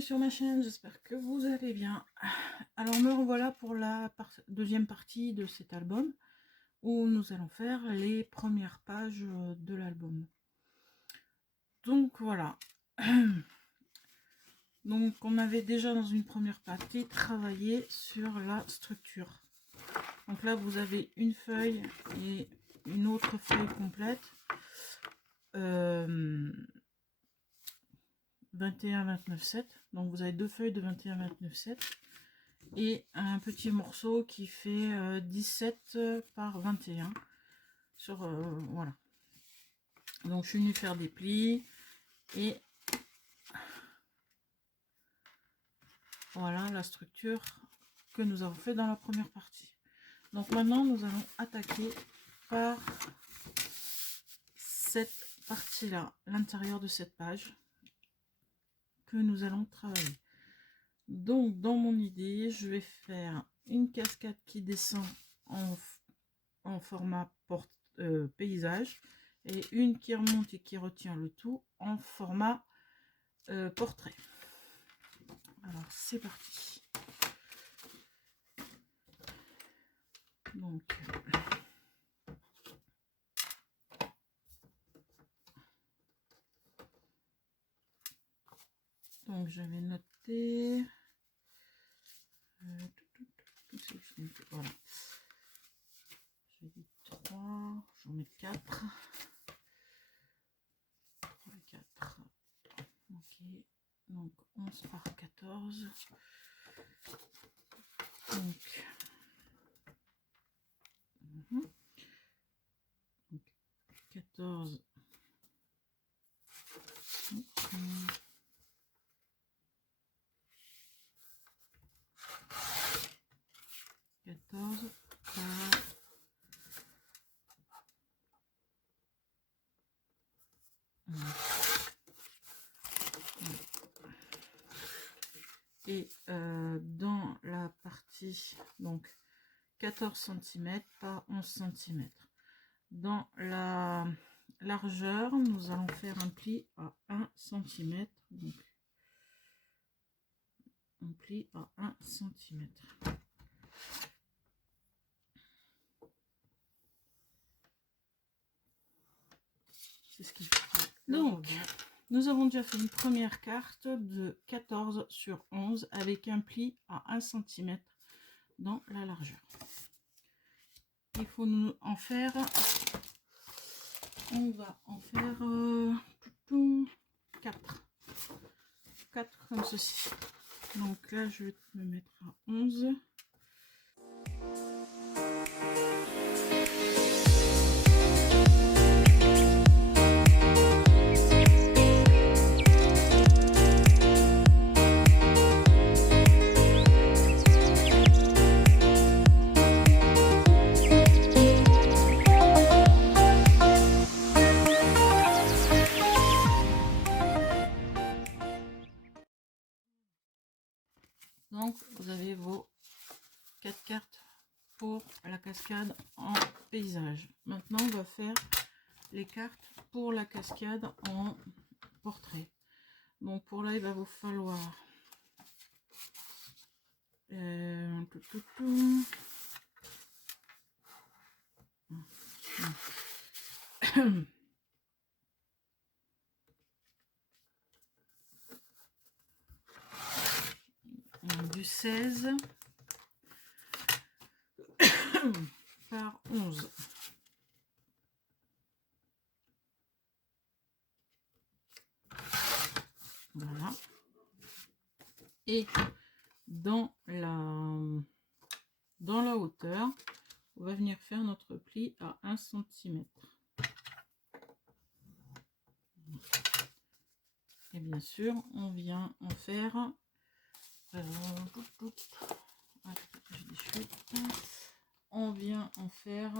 bienvenue sur ma chaîne, j'espère que vous allez bien. Alors me revoilà pour la deuxième partie de cet album où nous allons faire les premières pages de l'album. Donc voilà. Donc on avait déjà dans une première partie travaillé sur la structure. Donc là vous avez une feuille et une autre feuille complète. 21-29-7, donc vous avez deux feuilles de 21-29-7 et un petit morceau qui fait 17 par 21 sur voilà. Donc je suis venue faire des plis et voilà la structure que nous avons fait dans la première partie. Donc maintenant nous allons attaquer par cette partie là, l'intérieur de cette page que nous allons travailler. Donc dans mon idée je vais faire une cascade qui descend en format paysage et une qui remonte et qui retient le tout en format portrait. Alors c'est parti. Donc j'avais noté voilà. J'ai dit 3, j'en mets 4. 3 et 4. Ok. Donc 11 par 14. Donc, donc 14. 14 par et dans la partie donc 14 cm par 11 cm. Dans la largeur, nous allons faire un pli à 1 cm. Donc, un pli à 1 cm. C'est ce qu'il faut. Donc, nous avons déjà fait une première carte de 14 sur 11 avec un pli à 1 cm dans la largeur. Il faut nous en faire, on va en faire 4 comme ceci. Donc là je vais me mettre à 11. Donc vous avez vos 4 cartes pour la cascade en paysage. Maintenant on va faire les cartes pour la cascade en portrait. Donc pour là il va vous falloir du 16 par 11. Voilà. Et dans la hauteur, on va venir faire notre pli à 1 cm. Et bien sûr, on vient en faire on vient en faire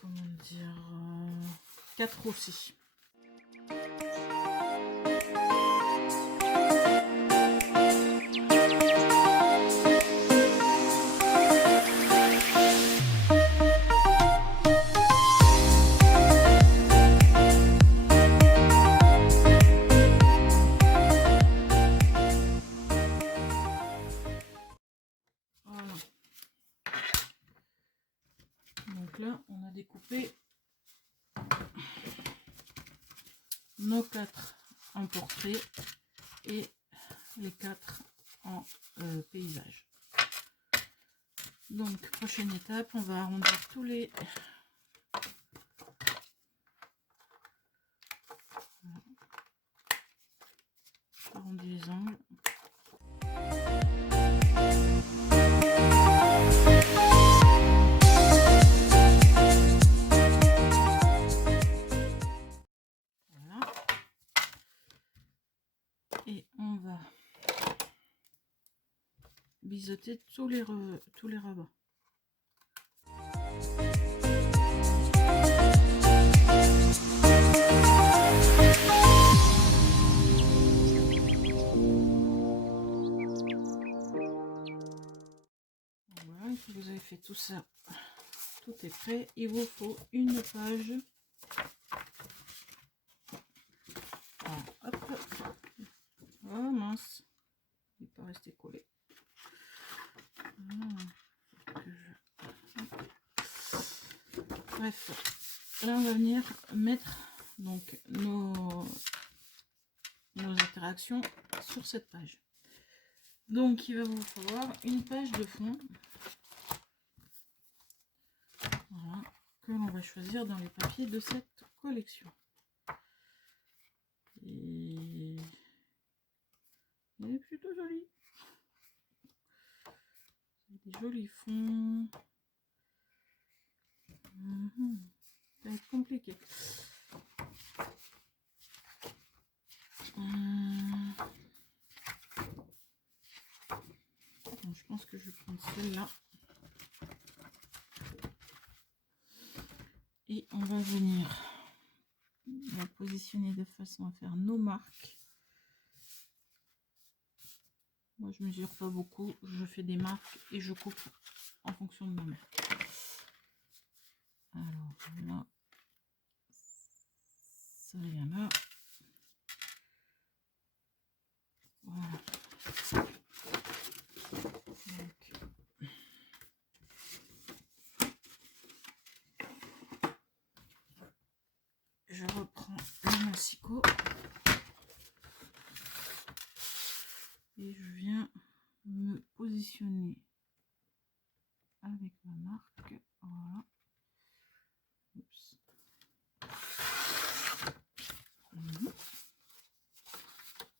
comment dire 4 aussi. couper nos 4 en portrait et les 4 en paysage. Donc prochaine étape, on va arrondir tous les arrondir les angles. Voilà. Et on va biseauter tous les rebats. Voilà, une fois que vous avez fait tout ça, tout est prêt. Il vous faut une page. Alors, hop. Oh mince, il n'est pas resté collé. Bref, là on va venir mettre donc nos interactions sur cette page. Donc il va vous falloir une page de fond, voilà, que l'on va choisir dans les papiers de cette collection. Et elle est plutôt jolie. Des jolis fonds. Ça va être compliqué. Donc, je pense que je vais prendre celle-là. Et on va venir la positionner de façon à faire nos marques. Moi, je mesure pas beaucoup. Je fais des marques et je coupe en fonction de ma marque. Alors là, ça vient là. Voilà. Donc, je reprends le massicot et je viens me positionner avec ma marque. Voilà. Oups.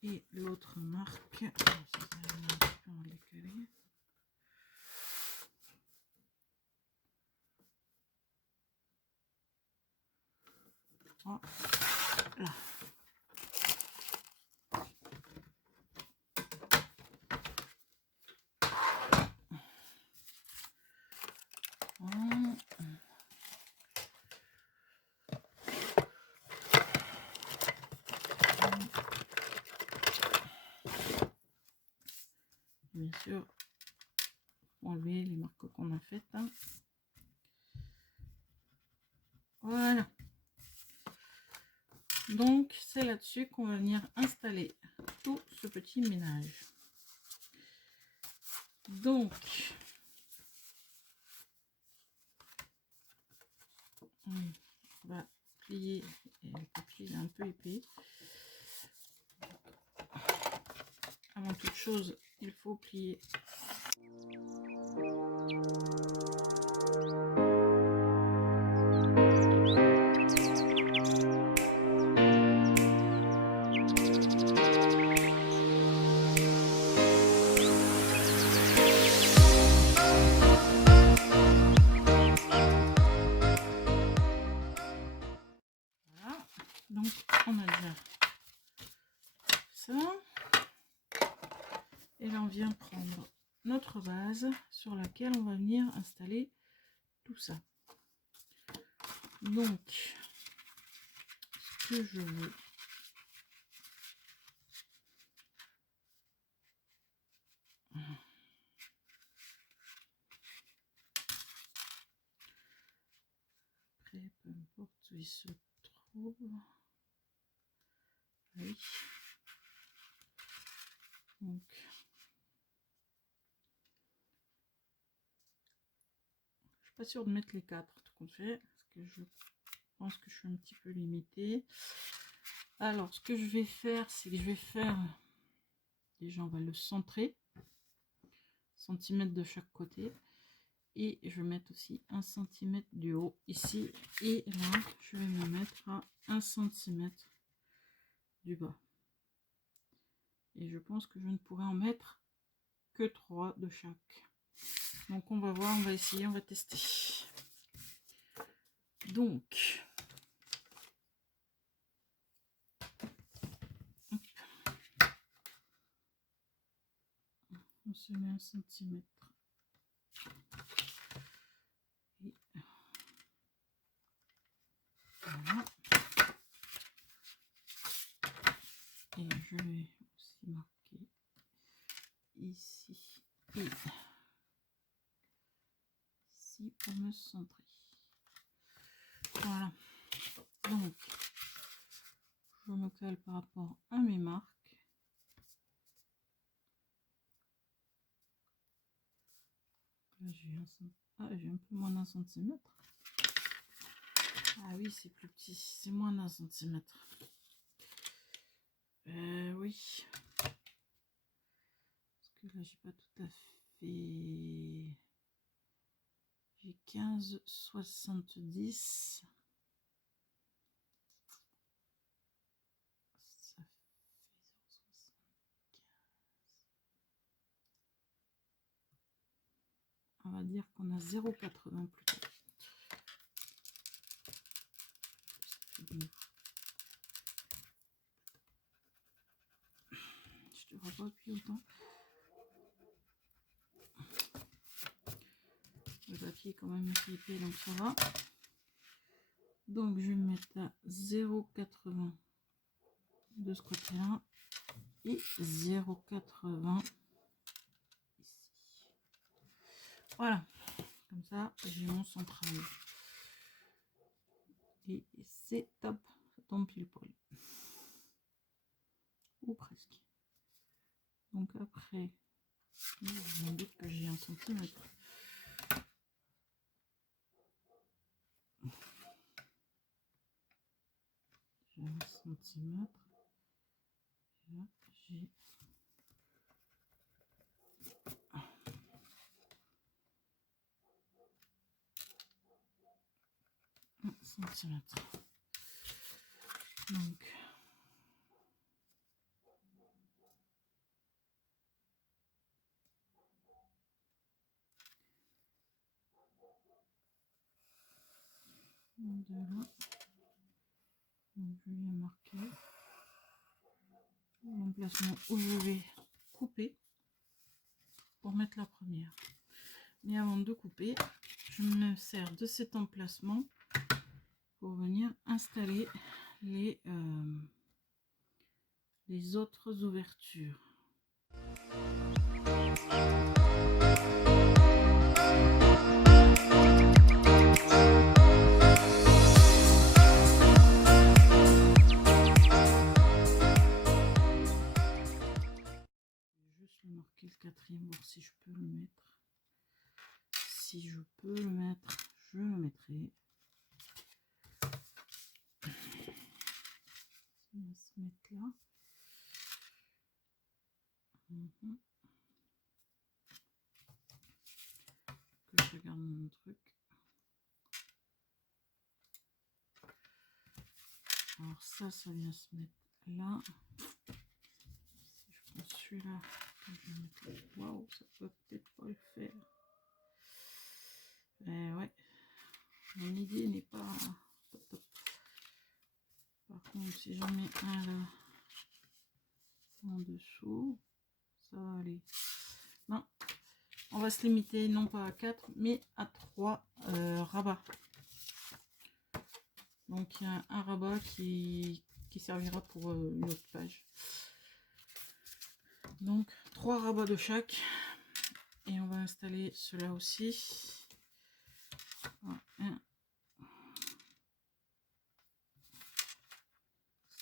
Et l'autre marque, voilà. Bien sûr, enlever les marques qu'on a faites. Hein. Voilà. Donc, c'est là-dessus qu'on va venir installer tout ce petit ménage. Donc, on va plier. Et le papier est un peu épais. Avant toute chose, il faut plier. Donc on a déjà ça et là on vient prendre notre base sur laquelle on va venir installer tout ça. Donc ce que je veux, après peu importe où il se trouve, oui. Donc je suis pas sûre de mettre les 4 tout compte fait, parce je pense que je suis un petit peu limitée. Alors, ce que je vais faire, c'est que je vais faire... Déjà, on va le centrer. Centimètre de chaque côté. Et je vais mettre aussi 1 cm du haut ici. Et là, je vais me mettre à 1 cm du bas. Et je pense que je ne pourrais en mettre que 3 de chaque. Donc, on va voir, on va essayer, on va tester. Donc... on se met 1 cm. Et voilà. Et je vais aussi marquer ici et ici pour me centrer. Voilà. Donc, je me cale par rapport à mes marques. Là, j'ai un peu moins d'un centimètre. Ah oui, c'est plus petit, c'est moins d'un centimètre. Oui. Parce que là, j'ai pas tout à fait... J'ai 15,70. Ça fait 0,75. On va dire qu'on a 0,80 plutôt. Je devrais pas appuyer autant. Le papier est quand même assez épais, donc ça va. Donc je vais me mettre à 0,80 de ce côté-là et 0,80 ici. Voilà, comme ça j'ai mon central. Et c'est top, ça tombe pile poil. Ou presque. Donc après, je me doute que j'ai 1 centimètre. J'ai 1 centimètre. Et là, j'ai 1 centimètre. Donc, de là, donc je viens marquer l'emplacement où je vais couper pour mettre la première. Mais avant de couper, je me sers de cet emplacement pour venir installer les autres ouvertures. Juste le marquer le quatrième, voir si je peux le mettre. Si je peux le mettre, je le mettrai. On va se mettre là. Que je regarde mon truc. Alors ça vient se mettre là. Si je prends celui-là, je vais mettre là. Waouh, ça peut peut-être pas le faire. Ouais, mon idée n'est pas top. Par contre, si j'en mets un là en dessous, ça va aller. Non, on va se limiter non pas à 4 mais à 3 rabats. Donc il y a un rabat qui servira pour une autre page. Donc 3 rabats de chaque. Et on va installer cela aussi. Voilà, 1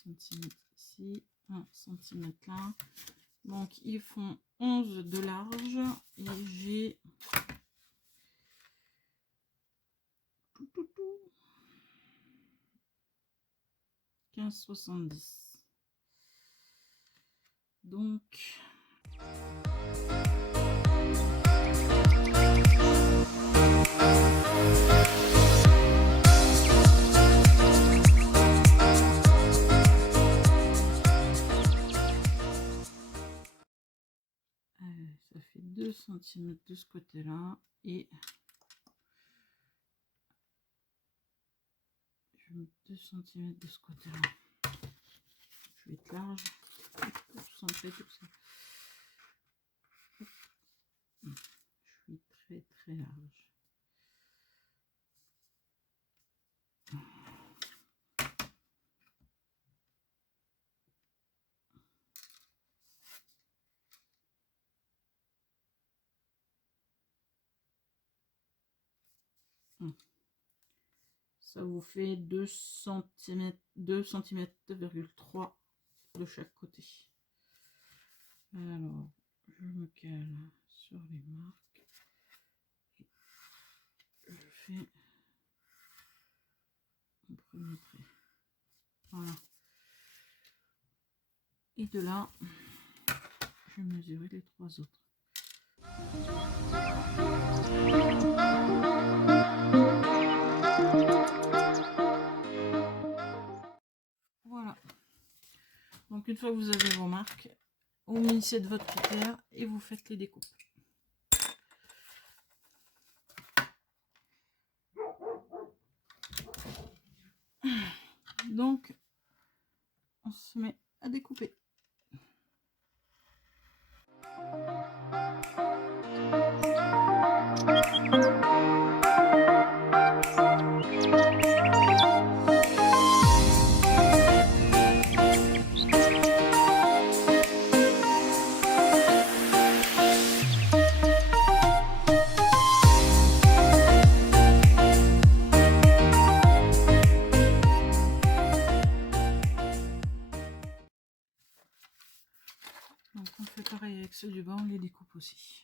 cm ici, 1 cm là. Donc ils font 11 de large et j'ai 15,70. Donc ça fait 2 cm de ce côté là et je mets 2 cm de ce côté là. Je vais être large pour centrer tout ça. Je suis très large. Ça vous fait 2 cm, 2,3 cm de chaque côté. Alors, je me cale sur les marques. Et je fais mon premier trait. Voilà. Et de là, je vais mesurer les 3 autres. Voilà. Donc une fois que vous avez vos marques, vous munissez de votre critère et vous faites les découpes. Donc on se met à découper. Donc on fait pareil avec ceux du bas, on les découpe aussi.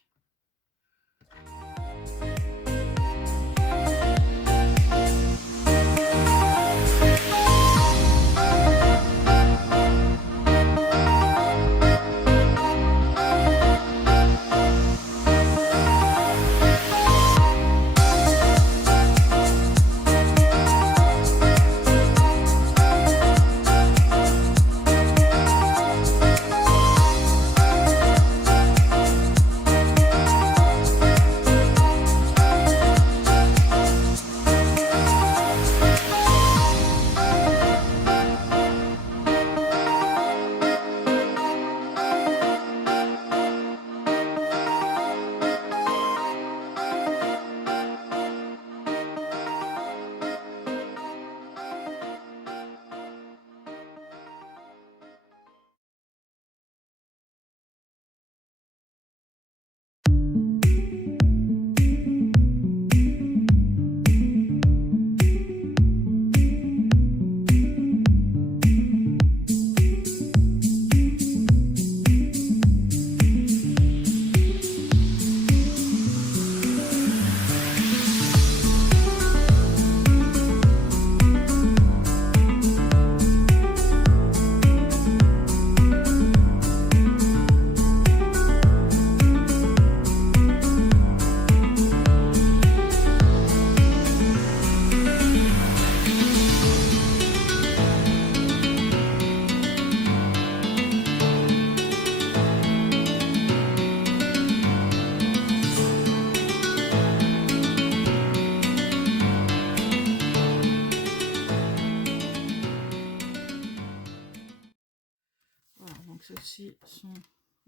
Ceux-ci sont...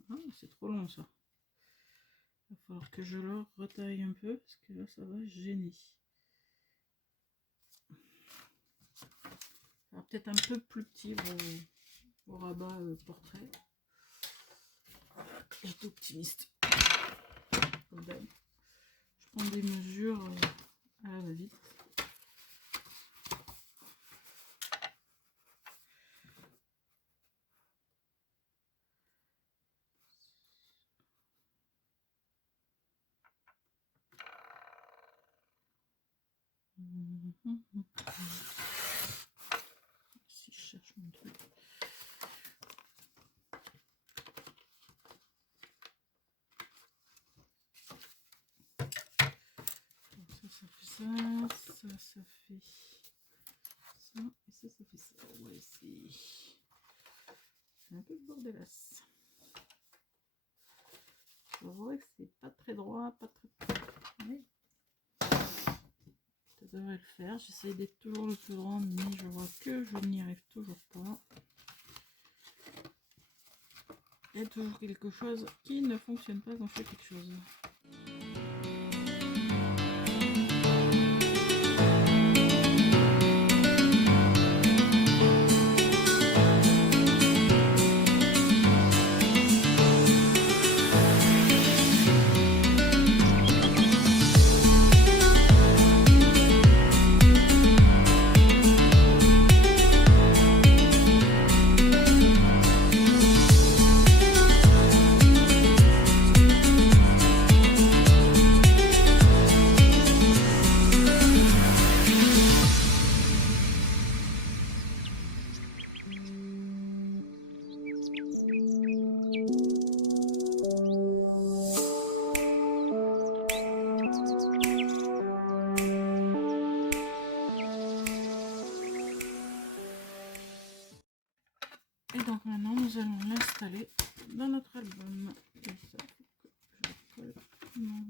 Ah, c'est trop long ça. Il va falloir que je le retaille un peu parce que là ça va gêner. Peut-être un peu plus petit au rabat portrait. J'étais optimiste. Je prends des mesures à la va-vite. Si je cherche mon truc. Donc ça fait ça, ça fait ça, et ça fait ça. On va essayer. C'est un peu bordelasse. Je vois que c'est pas très droit, pas très... Mais ça devrait le faire. J'essaie d'être toujours le plus grand, mais je vois que je n'y arrive toujours pas. Il y a toujours quelque chose qui ne fonctionne pas quand je fais quelque chose. Et donc maintenant nous allons l'installer dans notre album. Et ça, je colle. Non.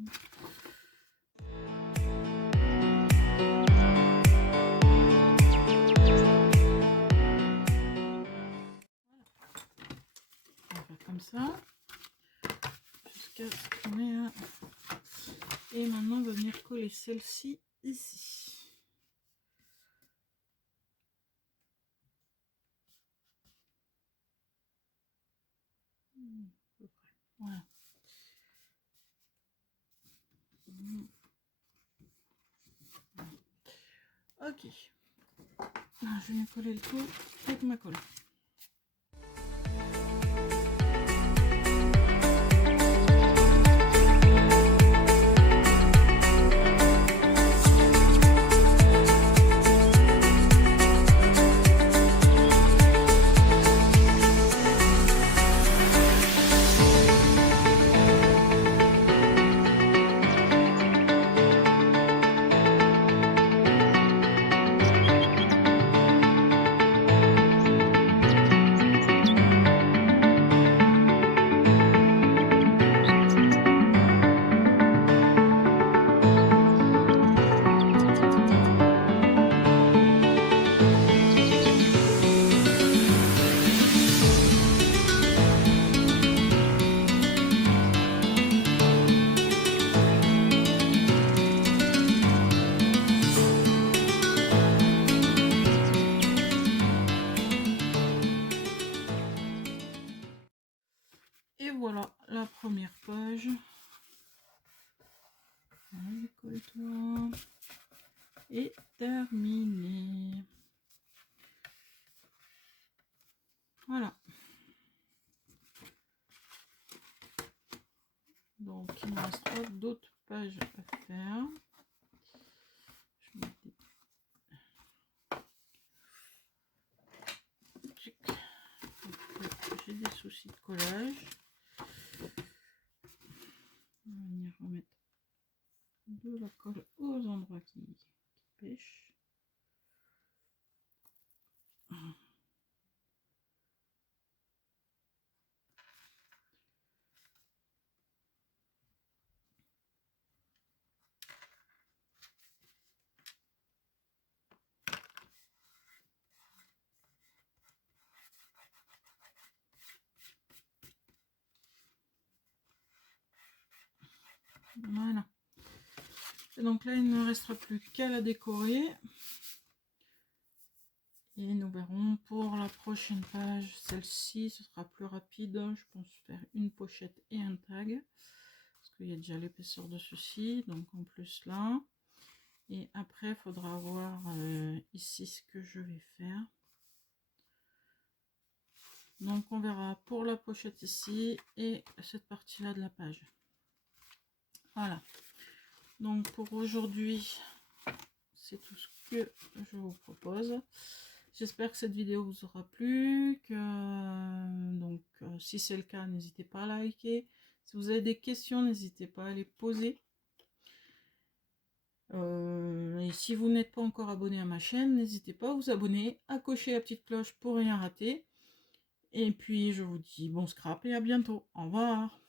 On va faire comme ça jusqu'à ce qu'on ait un. Et maintenant on va venir coller celle-ci ici. Voilà. Ok. Je viens coller le tout avec ma colle. Et voilà la première page. Colle-toi. Et terminé. Voilà. Donc il ne reste pas d'autres pages à faire. J'ai des soucis de collage. On va venir remettre de la colle aux endroits qui pêchent. Voilà. Et donc là, il ne restera plus qu'à la décorer. Et nous verrons pour la prochaine page. Celle-ci, ce sera plus rapide. Je pense faire une pochette et un tag. Parce qu'il y a déjà l'épaisseur de ceci. Donc en plus là. Et après, il faudra voir ici ce que je vais faire. Donc on verra pour la pochette ici et cette partie-là de la page. Voilà. Donc pour aujourd'hui, c'est tout ce que je vous propose. J'espère que cette vidéo vous aura plu, donc si c'est le cas, n'hésitez pas à liker. Si vous avez des questions, n'hésitez pas à les poser. Et si vous n'êtes pas encore abonné à ma chaîne, n'hésitez pas à vous abonner, à cocher la petite cloche pour rien rater. Et puis je vous dis bon scrap et à bientôt. Au revoir.